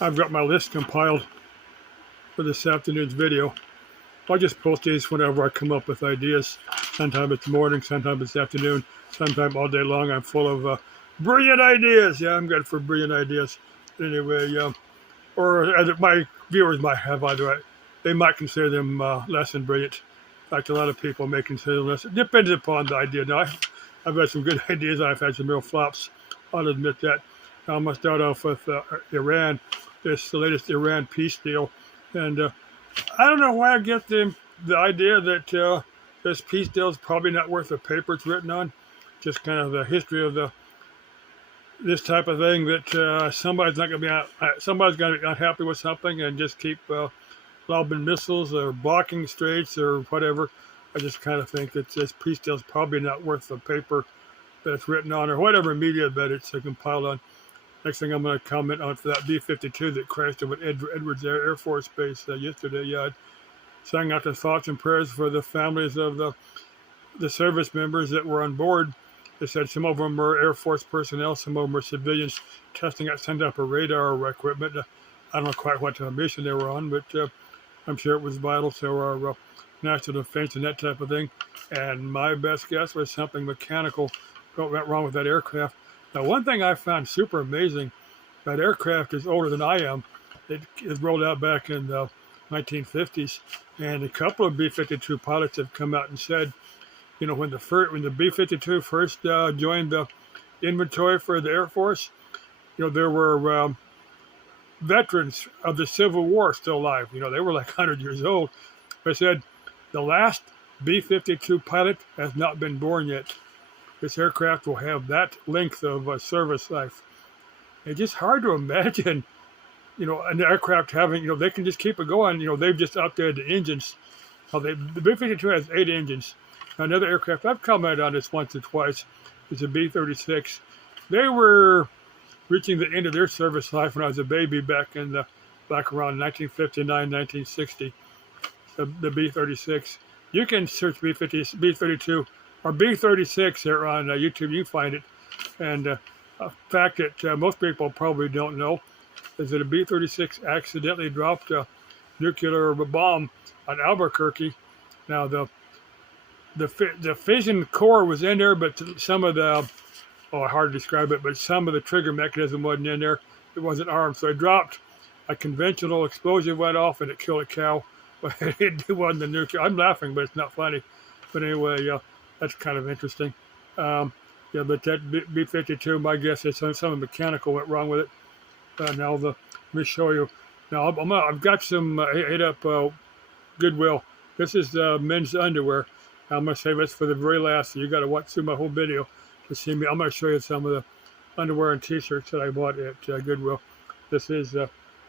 I've got my list compiled for this afternoon's video. I'll just post these whenever I come up with ideas. Sometimes it's morning, sometimes it's afternoon, sometimes all day long. I'm full of brilliant ideas. Yeah, I'm good for brilliant ideas. Anyway, or as my viewers might have either way, they might consider them less than brilliant. In fact, a lot of people may consider them less. It depends upon the idea. Now, I've had some good ideas. I've had some real flops. I'll admit that. Now, I'm going to start off with Iran, the latest Iran peace deal. And I don't know why I get the idea that this peace deal is probably not worth the paper it's written on. Just kind of the history of this type of thing, that somebody's not going to be somebody's going to be unhappy with something and just keep lobbing missiles or blocking straits or whatever. I just kind of think that this peace deal is probably not worth the paper that it's written on, or whatever media that it's compiled on. Next thing I'm going to comment on for that B-52 that crashed over Edwards Air Force Base yesterday. Yeah, sang out the thoughts and prayers for the families of the service members that were on board. They said some of them were Air Force personnel, some of them were civilians testing out some type of radar equipment. I don't know quite what mission they were on, but I'm sure it was vital to our national defense and that type of thing. And my best guess was something mechanical went wrong with that aircraft. Now, one thing I found super amazing, that aircraft is older than I am. It was rolled out back in the 1950s, and a couple of B-52 pilots have come out and said, you know, when the B-52 first joined the inventory for the Air Force, you know, there were veterans of the Civil War still alive. You know, they were like 100 years old. They said the last B-52 pilot has not been born yet. This aircraft will have that length of service life. It's just hard to imagine, you know, an aircraft having, you know, they can just keep it going. You know, they've just updated the engines. The B-52 has 8 engines. Another aircraft, I've commented on this once or twice, is a B-36. They were reaching the end of their service life when I was a baby back around 1959, 1960. The B-36. You can search B-32 or B-36 there on YouTube. You can find it. And a fact that most people probably don't know is that a B-36 accidentally dropped a nuclear bomb on Albuquerque. Now, the fission core was in there, but some of the, hard to describe it, but some of the trigger mechanism wasn't in there. It wasn't armed. So it dropped. A conventional explosion went off and it killed a cow. But it wasn't the nuclear. I'm laughing, but it's not funny. But anyway, that's kind of interesting. But that B-52, my guess is something mechanical went wrong with it. Now, let me show you. Now, I've got some hit up Goodwill. This is men's underwear. I'm going to save this for the very last. So you got to watch through my whole video to see me. I'm going to show you some of the underwear and T-shirts that I bought at Goodwill. This is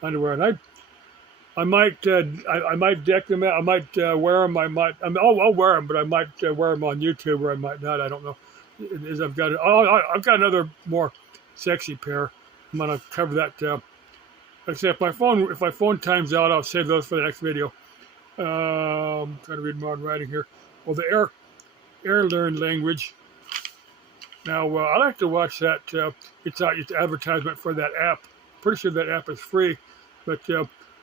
underwear, and I might deck them out. I might wear them. I'll wear them, but I might wear them on YouTube, or I might not. I don't know. I've got another more sexy pair. I'm gonna cover that. Like I say, if my phone times out, I'll save those for the next video. I'm trying to read more writing here. Well, the Air Learn language. Now, I like to watch that. It's advertisement for that app. Pretty sure that app is free, but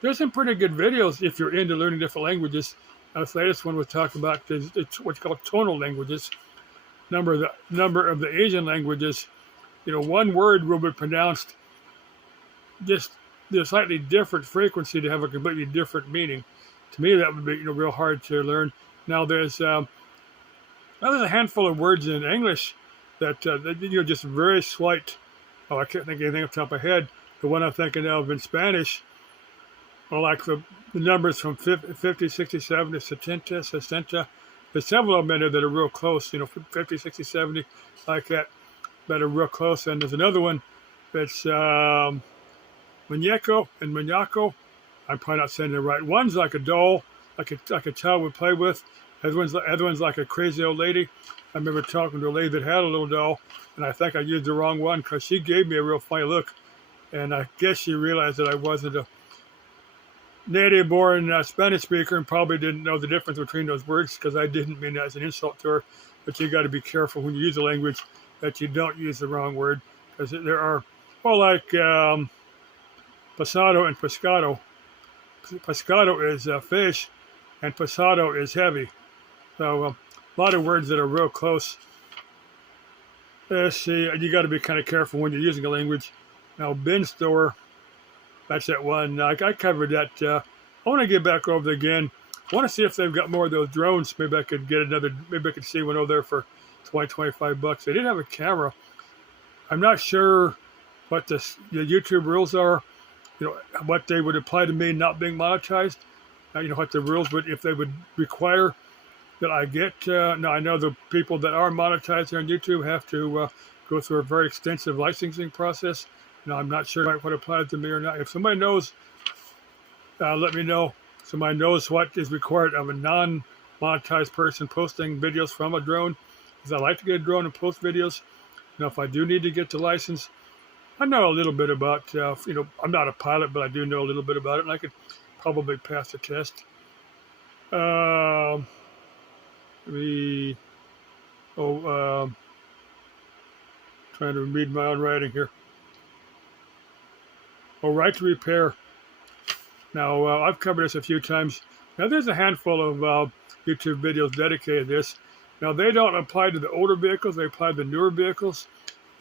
there's some pretty good videos if you're into learning different languages. This latest one was talking about it's what's called tonal languages. Number of the Asian languages, you know, one word will be pronounced just a slightly different frequency to have a completely different meaning. To me, that would be, you know, real hard to learn. Now, there's a handful of words in English that you know, just very slight. Oh, I can't think of anything off the top of my head. The one I'm thinking of in Spanish, well, like the numbers from 50, 67 to 70. There's several of them in there that are real close, you know, 50, 60, 70, like that are real close. And there's another one that's muñeco and muñaco. I'm probably not saying it right. One's like a doll, like a child would play with. Other one's like a crazy old lady. I remember talking to a lady that had a little doll, and I think I used the wrong one because she gave me a real funny look. And I guess she realized that I wasn't a native-born Spanish speaker and probably didn't know the difference between those words, because I didn't mean that as an insult to her. But you got to be careful when you use a language that you don't use the wrong word, because there are, well, like Passado and pescado. Pescado is fish, and passado is heavy. So a lot of words that are real close. See, you got to be kind of careful when you're using a language. Now, bin store, that's that one. I covered that. I want to get back over there again. I want to see if they've got more of those drones. Maybe I could get another. Maybe I could see one over there for 20, 25 bucks. They did have a camera. I'm not sure what the YouTube rules are. You know, what they would apply to me not being monetized. You know, what the rules would, if they would require that I get. Now, I know the people that are monetized on YouTube have to go through a very extensive licensing process. Now, I'm not sure what applies to me or not. If somebody knows, let me know. Somebody knows what is required of a non-monetized person posting videos from a drone. Because I like to get a drone and post videos. Now, if I do need to get the license, I know a little bit about, you know, I'm not a pilot, but I do know a little bit about it, and I could probably pass the test. Trying to read my own writing here. Right to repair. Now, I've covered this a few times. Now, there's a handful of YouTube videos dedicated to this. Now, they don't apply to the older vehicles. They apply to the newer vehicles.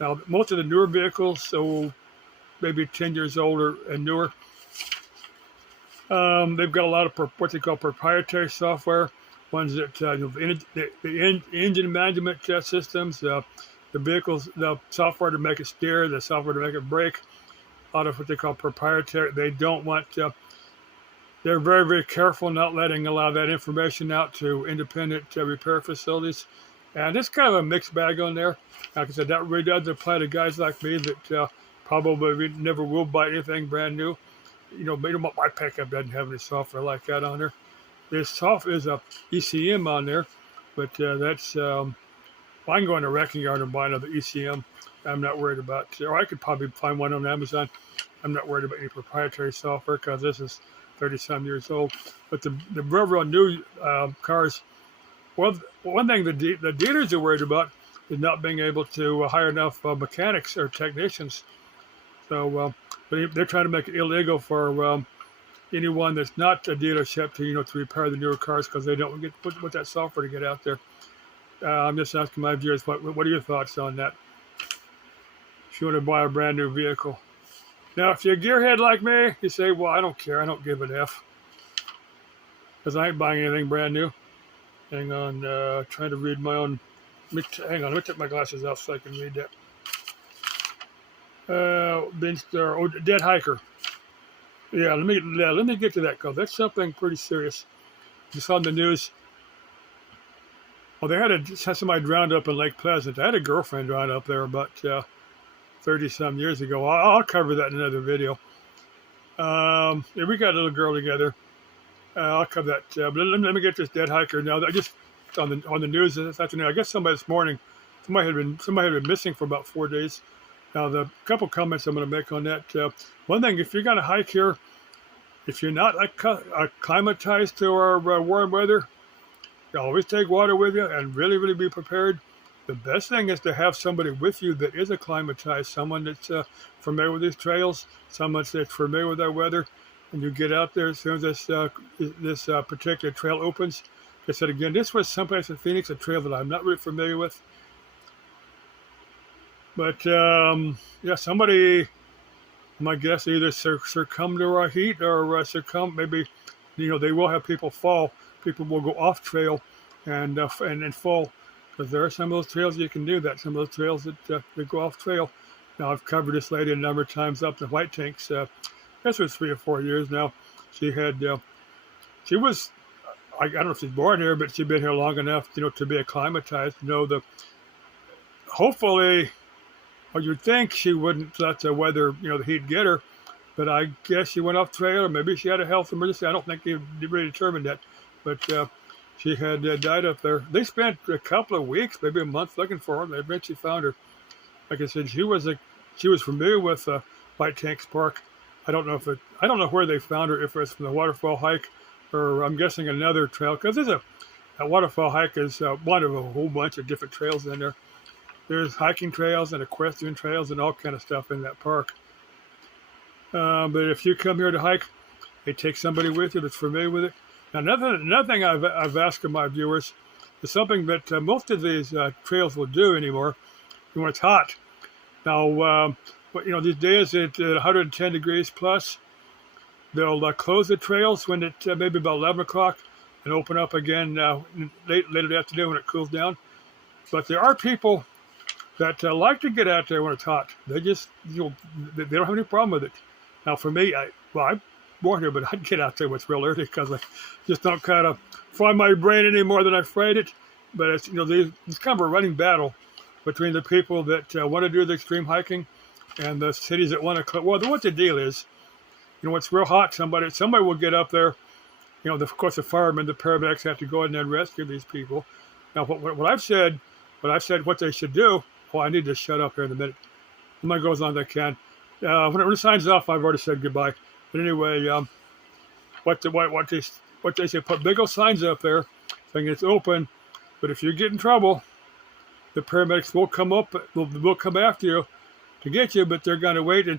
Now, most of the newer vehicles, so maybe 10 years older and newer, they've got a lot of what they call proprietary software, ones that the engine management systems, the vehicles, the software to make it steer, the software to make it brake, a lot of what they call proprietary. They don't want, they're very, very careful not allow that information out to independent repair facilities. And it's kind of a mixed bag on there. Like I said, that really does apply to guys like me that probably never will buy anything brand new. You know, my pickup doesn't have any software like that on there. There's is a ECM on there, but that's, well, I can go in a wrecking yard and buy another ECM. I'm not worried about, or I could probably find one on Amazon. I'm not worried about any proprietary software because this is 30-some years old. But the real new cars, well, one thing the dealers are worried about is not being able to hire enough mechanics or technicians. So they're trying to make it illegal for anyone that's not a dealership to to repair the newer cars because they don't get put that software to get out there. I'm just asking my viewers, what are your thoughts on that? If you want to buy a brand new vehicle. Now, if you're a gearhead like me, you say, well, I don't care. I don't give an F. Because I ain't buying anything brand new. Hang on, trying to read my own. Hang on, let me take my glasses off so I can read that. Dead hiker. Yeah, let me get to that because that's something pretty serious. Just on the news. Well, they had somebody drowned up in Lake Pleasant. I had a girlfriend drowned up there about 30-some years ago. I'll cover that in another video. Yeah, we got a little girl together. I'll cover that. But let me get this dead hiker now. I just on the news this afternoon. I guess somebody this morning, somebody had been missing for about 4 days. Now, the couple comments I'm going to make on that. One thing, if you're going to hike here, if you're not acclimatized to our warm weather, you always take water with you and really, really be prepared. The best thing is to have somebody with you that is acclimatized, someone that's familiar with these trails, someone that's familiar with our weather. And you get out there as soon as this particular trail opens. Like I said again, this was someplace in Phoenix, a trail that I'm not really familiar with. But yeah, somebody, my guess, either succumb to our heat or succumb. Maybe, they will have people fall. People will go off trail and fall. Because there are some of those trails you can do that. Some of those trails that go off trail. Now, I've covered this lady a number of times up in White Tanks. This was 3 or 4 years now. She was, I don't know if she's born here, but she'd been here long enough, to be acclimatized, hopefully, or you'd think she wouldn't let the weather, the heat get her, but I guess she went off trail, or maybe she had a health emergency. I don't think they really determined that, but she had died up there. They spent a couple of weeks, maybe a month looking for her. They eventually found her. Like I said, she was familiar with White Tanks Park. I don't know where they found her, if it's from the waterfall hike, or I'm guessing another trail, because a waterfall hike is one of a whole bunch of different trails in there. There's hiking trails and equestrian trails and all kind of stuff in that park. But if you come here to hike, hey, take somebody with you that's familiar with it. Now, another thing I've asked of my viewers is something that most of these trails will do anymore when it's hot. Now, but, these days at 110 degrees plus, they'll close the trails when it maybe about 11 o'clock and open up again later in the afternoon when it cools down. But there are people that like to get out there when it's hot. They just, they don't have any problem with it. Now, for me, I'm born here, but I'd get out there when it's real early because I just don't kind of fry my brain any more than I fried it. But it's, it's kind of a running battle between the people that want to do the extreme hiking and the cities that want to. Well, what the deal is, when it's real hot, somebody will get up there. Of course, the firemen, the paramedics have to go in and rescue these people. Now, what I've said, what they should do. Oh, I need to shut up here in a minute. I'm going to go as long as I can. When the sign's off, I've already said goodbye. But anyway, what they say, put big old signs up there saying it's open. But if you get in trouble, the paramedics will come up, will come after you to get you, but they're going to wait until